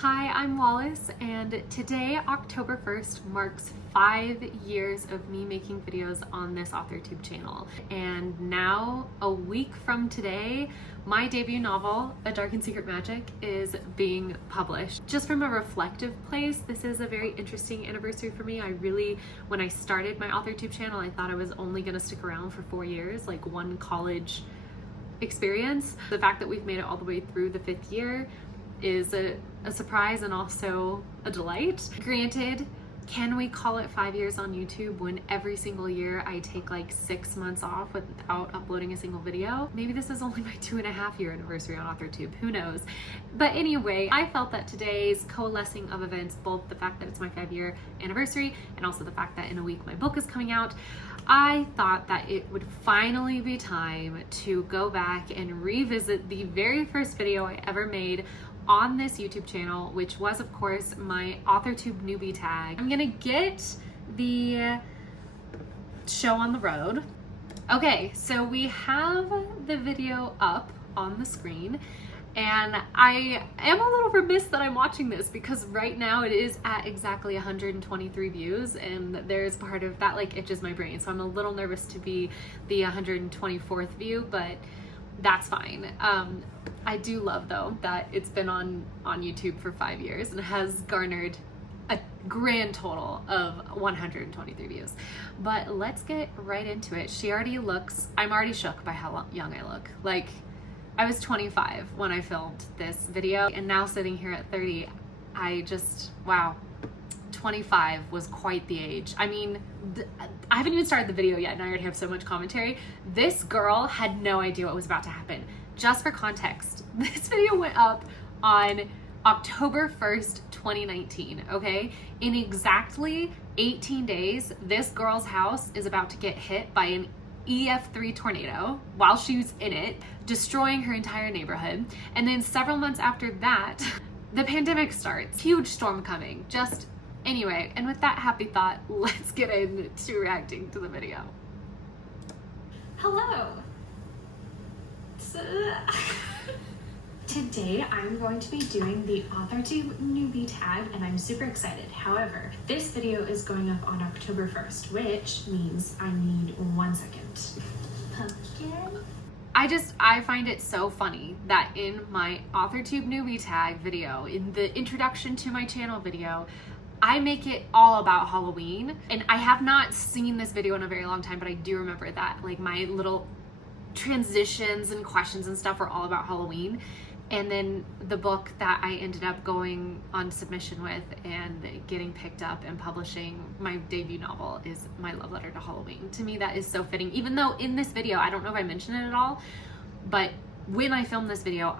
Hi, I'm Wallace, and today, October 1st, marks 5 years of me making videos on this Authortube channel. And now, a week from today, my debut novel, A Dark and Secret Magic, is being published. Just from a reflective place, this is a very interesting anniversary for me. When I started my Authortube channel, I thought I was only gonna stick around for 4 years, like one college experience. The fact that we've made it all the way through the 5th year is a surprise and also a delight. Granted, can we call it 5 years on YouTube when every single year I take like 6 months off without uploading a single video? Maybe this is only my 2.5 year anniversary on Authortube, who knows? But anyway, I felt that today's coalescing of events, both the fact that it's my 5-year anniversary and also the fact that in a week my book is coming out, I thought that it would finally be time to go back and revisit the very first video I ever made on this YouTube channel, which was of course my Authortube Newbie tag. I'm gonna get the show on the road. Okay, so we have the video up on the screen, and I am a little remiss that I'm watching this because right now it is at exactly 123 views, and there's part of that like itches my brain, so I'm a little nervous to be the 124th view, but that's fine. I do love though that it's been on YouTube for 5 years and has garnered a grand total of 123 views. But let's get right into it. I'm already shook by how young I look. Like, I was 25 when I filmed this video, and now sitting here at 30, wow. 25 was quite the age. I mean, I haven't even started the video yet and I already have so much commentary. This girl had no idea what was about to happen. Just for context, this video went up on October 1st, 2019, okay? In exactly 18 days, this girl's house is about to get hit by an EF3 tornado while she's in it, destroying her entire neighborhood. And then several months after that, the pandemic starts. Huge storm coming. Anyway, and with that happy thought, let's get into reacting to the video. Hello. Today I'm going to be doing the Authortube Newbie tag, and I'm super excited. However, this video is going up on October 1st, which means I need 1 second. Pumpkin? I find it so funny that in my Authortube Newbie tag video, in the introduction to my channel video, I make it all about Halloween. And I have not seen this video in a very long time, but I do remember that like my little transitions and questions and stuff are all about Halloween. And then the book that I ended up going on submission with and getting picked up and publishing, my debut novel, is my love letter to Halloween. To me, that is so fitting. Even though in this video, I don't know if I mentioned it at all, but when I filmed this video,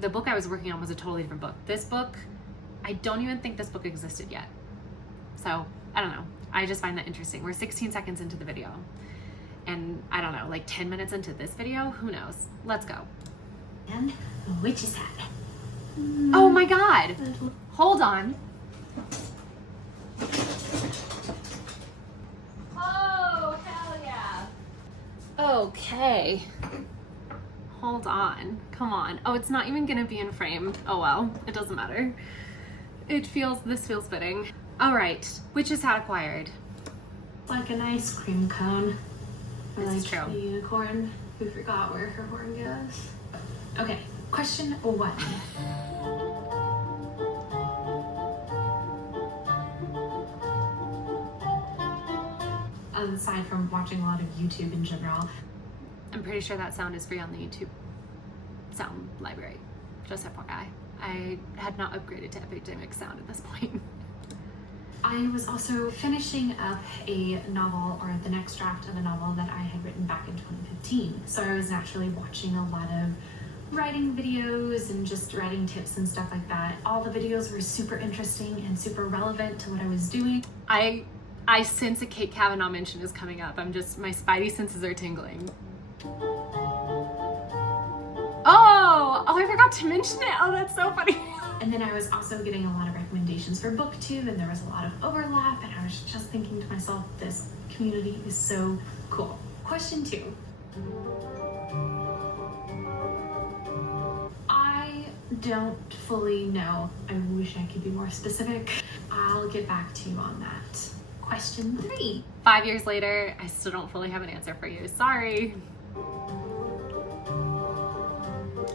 the book I was working on was a totally different book. This book, I don't even think this book existed yet. So, I don't know. I just find that interesting. We're 16 seconds into the video. And I don't know, like 10 minutes into this video? Who knows? Let's go. And a witch's hat. Oh my god! Hold on. Oh, hell yeah. Okay. Hold on. Come on. Oh, it's not even gonna be in frame. Oh well, it doesn't matter. This feels fitting. All right, witch's hat acquired. Like an ice cream cone. This is true. The unicorn who forgot where her horn goes. Okay, question 1. Aside from watching a lot of YouTube in general, I'm pretty sure that sound is free on the YouTube sound library. Just FYI. I had not upgraded to Epidemic Sound at this point. I was also finishing up a novel, or the next draft of a novel that I had written back in 2015. So I was naturally watching a lot of writing videos and just writing tips and stuff like that. All the videos were super interesting and super relevant to what I was doing. I sense a Kate Kavanaugh mention is coming up. My spidey senses are tingling. Oh, I forgot to mention it. Oh, that's so funny. And then I was also getting a lot of recommendations for booktube, and there was a lot of overlap, and I was just thinking to myself, this community is so cool. Question 2. I don't fully know. I wish I could be more specific. I'll get back to you on that. Question 3. 5 years later, I still don't fully have an answer for you. Sorry.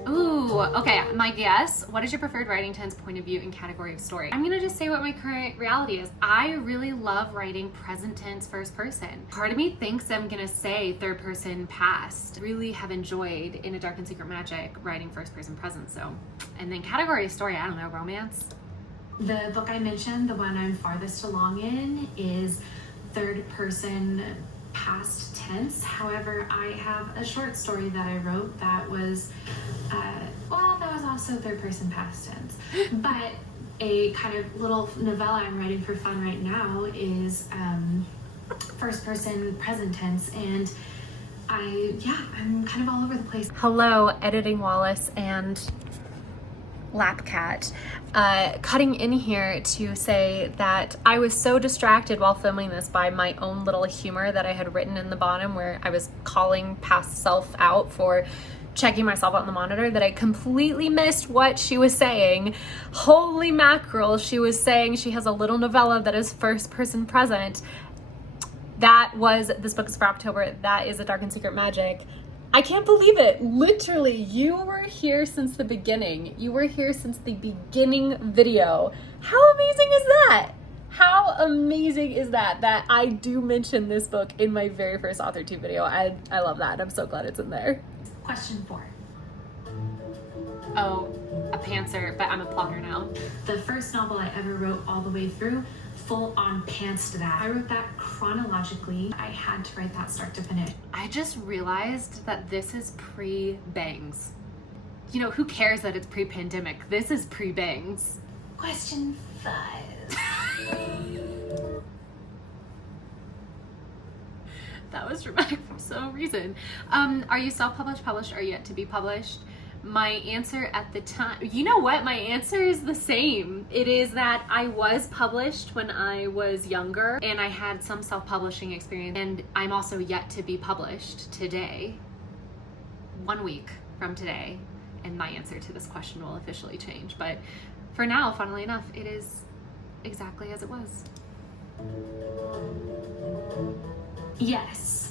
Ooh, okay, my guess. What is your preferred writing tense, point of view, and category of story? I'm gonna just say what my current reality is. I really love writing present tense first person. Part of me thinks I'm gonna say third person past. Really have enjoyed in A Dark and Secret Magic writing first person present, so. And then category of story, I don't know, romance? The book I mentioned, the one I'm farthest along in, is third person past tense. However, I have a short story that I wrote that was, that was also third person past tense. But a kind of little novella I'm writing for fun right now is first person present tense, and I'm kind of all over the place. Hello, Editing Wallace and Lapcat. Cutting in here to say that I was so distracted while filming this by my own little humor that I had written in the bottom where I was calling past self out for checking myself out on the monitor that I completely missed what she was saying. Holy mackerel, she was saying she has a little novella that is first person present. This book is for October. That is A Dark and Secret Magic. I can't believe it. Literally, you were here since the beginning. You were here since the beginning video. How amazing is that? How amazing is that I do mention this book in my very first Authortube video. I love that. I'm so glad it's in there. Question 4. Oh, a pantser, but I'm a plotter now. The first novel I ever wrote all the way through, full on pantsed that. I wrote that chronologically. I had to write that start to finish. I just realized that this is pre-bangs. You know, who cares that it's pre-pandemic? This is pre-bangs. Question 5. That was dramatic for some reason. Are you self-published, published, or yet to be published? My answer at the time, you know what? My answer is the same. It is that I was published when I was younger and I had some self-publishing experience, and I'm also yet to be published today, 1 week from today, and my answer to this question will officially change. But for now, funnily enough, it is exactly as it was. Yes.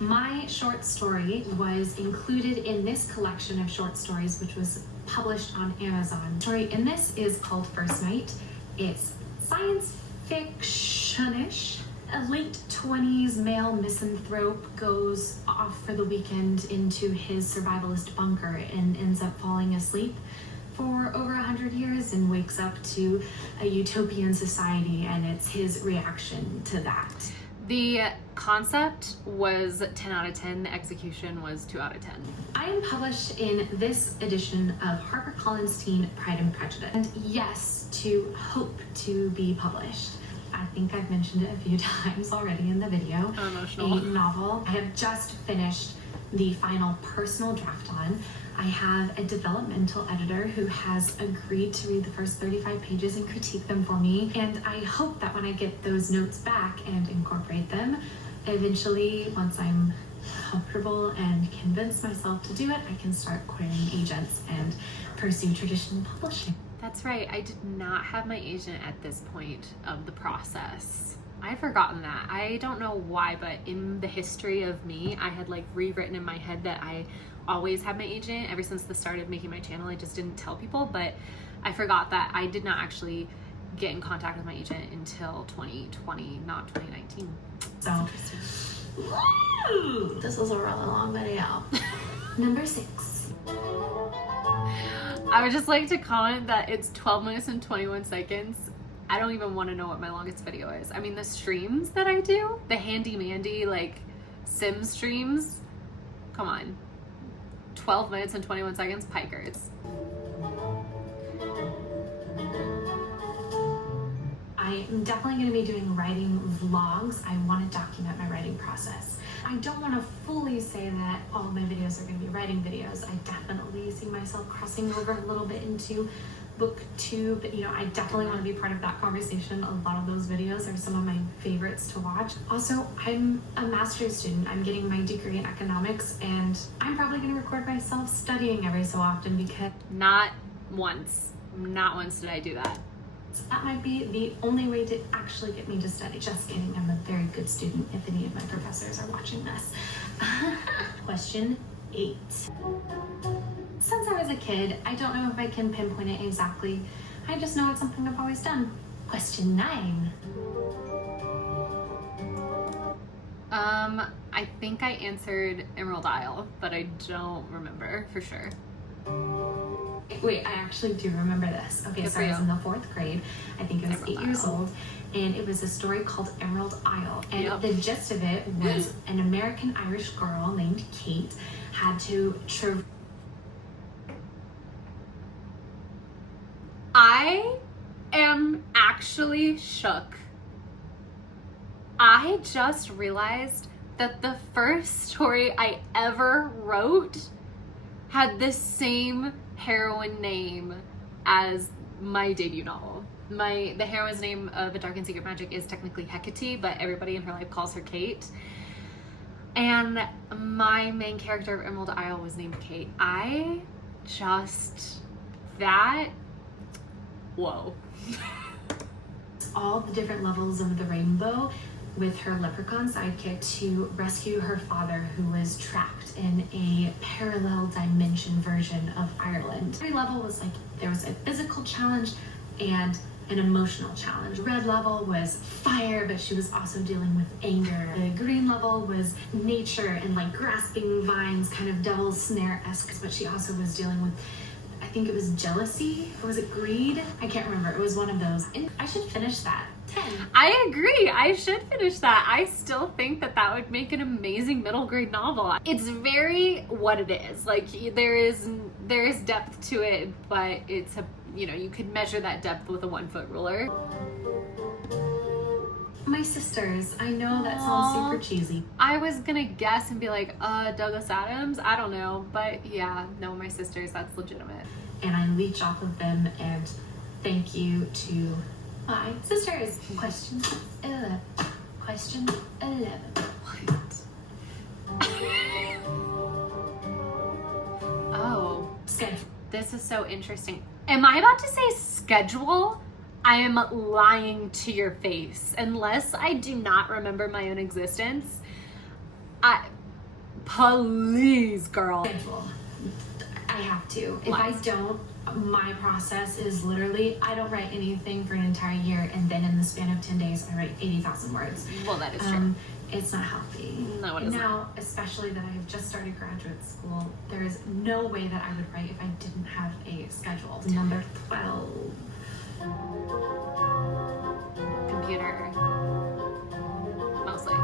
My short story was included in this collection of short stories, which was published on Amazon. The story in this is called First Night. It's science fiction-ish. A late 20s male misanthrope goes off for the weekend into his survivalist bunker and ends up falling asleep for over 100 years and wakes up to a utopian society, and it's his reaction to that. The concept was 10 out of 10. The execution was 2 out of 10. I am published in this edition of HarperCollins Teen Pride and Prejudice. And yes, to hope to be published. I think I've mentioned it a few times already in the video. I'm emotional. A novel I have just finished the final personal draft on. I have a developmental editor who has agreed to read the first 35 pages and critique them for me. And I hope that when I get those notes back and incorporate them, eventually, once I'm comfortable and convince myself to do it, I can start querying agents and pursue traditional publishing. That's right. I did not have my agent at this point of the process. I've forgotten that. I don't know why, but in the history of me, I had like rewritten in my head that I always had my agent. Ever since the start of making my channel, I just didn't tell people, but I forgot that I did not actually get in contact with my agent until 2020, not 2019. So, woo! This was a really long video. Number 6. I would just like to comment that it's 12 minutes and 21 seconds. I don't even want to know what my longest video is. I mean, the streams that I do, the handy-mandy, like, sim streams, come on. 12 minutes and 21 seconds, pikers. I am definitely going to be doing writing vlogs. I want to document my writing process. I don't want to fully say that all of my videos are going to be writing videos. I definitely see myself crossing over a little bit into booktube, you know, I definitely want to be part of that conversation. A lot of those videos are some of my favorites to watch. Also, I'm a master's student. I'm getting my degree in economics, and I'm probably going to record myself studying every so often because Not once did I do that. that might be the only way to actually get me to study. Just kidding, I'm a very good student if any of my professors are watching this. Question 8. Since I was a kid, I don't know if I can pinpoint it exactly. I just know it's something I've always done. Question 9. I think I answered Emerald Isle, but I don't remember for sure. Wait, I actually do remember this. Okay, so I was in the 4th grade. I think I was 8 years old, and it was a story called Emerald Isle. And the gist of it was an American Irish girl named Kate had to I am actually shook. I just realized that the first story I ever wrote had the same heroine name as my debut novel. The heroine's name of A Dark and Secret Magic is technically Hecate, but everybody in her life calls her Kate. And my main character of Emerald Isle was named Kate. Whoa. all the different levels of the rainbow with her leprechaun sidekick to rescue her father, who was trapped in a parallel dimension version of Ireland. Every level was like, there was a physical challenge and an emotional challenge. Red level was fire, but she was also dealing with anger. The green level was nature and like grasping vines, kind of devil's snare-esque, but she also was dealing with, I think it was jealousy, or was it greed? I can't remember. It was one of those. And I should finish that. 10. I agree. I should finish that. I still think that that would make an amazing middle grade novel. It's very what it is. Like there is depth to it, but it's a, you know, you could measure that depth with a 1-foot ruler. My sisters. I know that sounds super cheesy. I was gonna guess and be like, Douglas Adams? I don't know. But yeah, no, my sisters, that's legitimate. And I leech off of them, and thank you to my sisters. Question 11. Question 11. What? Oh. Schedule. This is so interesting. Am I about to say schedule? I am lying to your face. Unless I do not remember my own existence. Please, girl. Schedule. I have to. If Lies. I don't, my process is literally, I don't write anything for an entire year, and then in the span of 10 days, I write 80,000 words. Well, that is true. It's not healthy. No, it and isn't. now, especially that I have just started graduate school, there is no way that I would write if I didn't have a schedule. Number 12. Computer. Mostly.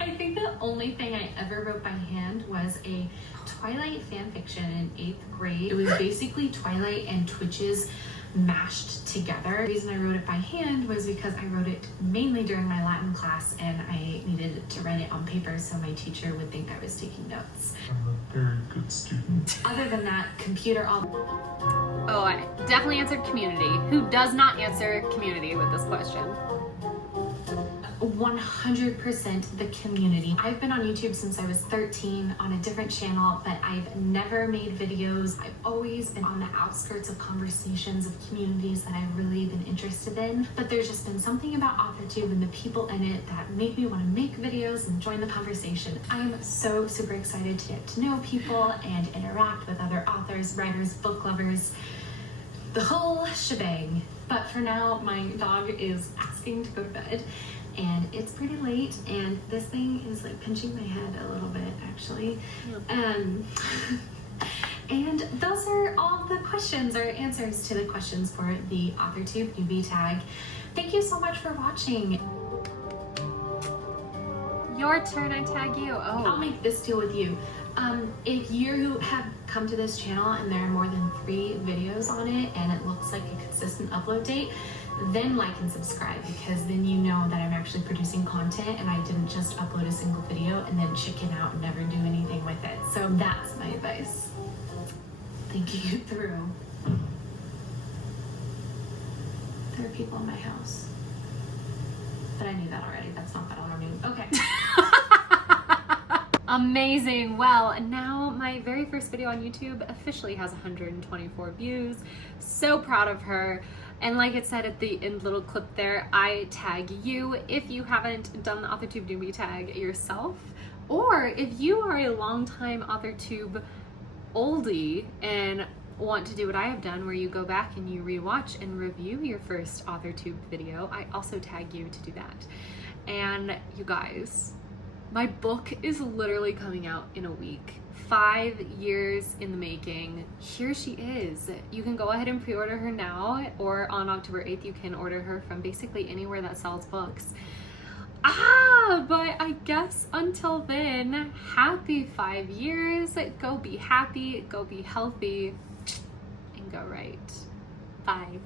I think the only thing I ever wrote by hand was a Twilight fan fiction in 8th grade. It was basically Twilight and Twitches mashed together. The reason I wrote it by hand was because I wrote it mainly during my Latin class, and I needed to write it on paper so my teacher would think I was taking notes. I'm a very good student. Other than that, computer all... Oh, I definitely answered Community. Who does not answer Community with this question? 100% the Community. I've been on YouTube since I was 13 on a different channel, but I've never made videos. I've always been on the outskirts of conversations of communities that I've really been interested in. But there's just been something about Authortube and the people in it that make me want to make videos and join the conversation. I am so super excited to get to know people and interact with other authors, writers, book lovers, the whole shebang. But for now, my dog is asking to go to bed. And it's pretty late, and this thing is like pinching my head a little bit, actually. And those are all the questions or answers to the questions for the Authortube Newbie tag. Thank you so much for watching. Your turn, I tag you. I'll Oh. make this deal with you. If you have come to this channel and there are more than 3 videos on it and it looks like a consistent upload date, then like and subscribe, because then you know that I'm actually producing content and I didn't just upload a single video and then chicken out and never do anything with it. So that's my advice. Thinking it through. There are people in my house. But I knew that already. That's not that alarming. Okay. Amazing. Well, now my very first video on YouTube officially has 124 views. So proud of her. And like it said at the end little clip there, I tag you if you haven't done the Authortube Newbie tag yourself, or if you are a longtime Authortube oldie and want to do what I have done, where you go back and you rewatch and review your first Authortube video, I also tag you to do that. And you guys, my book is literally coming out in a week. 5 years in the making. Here she is. You can go ahead and pre-order her now, or on October 8th you can order her from basically anywhere that sells books. But I guess until then, happy 5 years. Go be happy, go be healthy, and go write. Bye.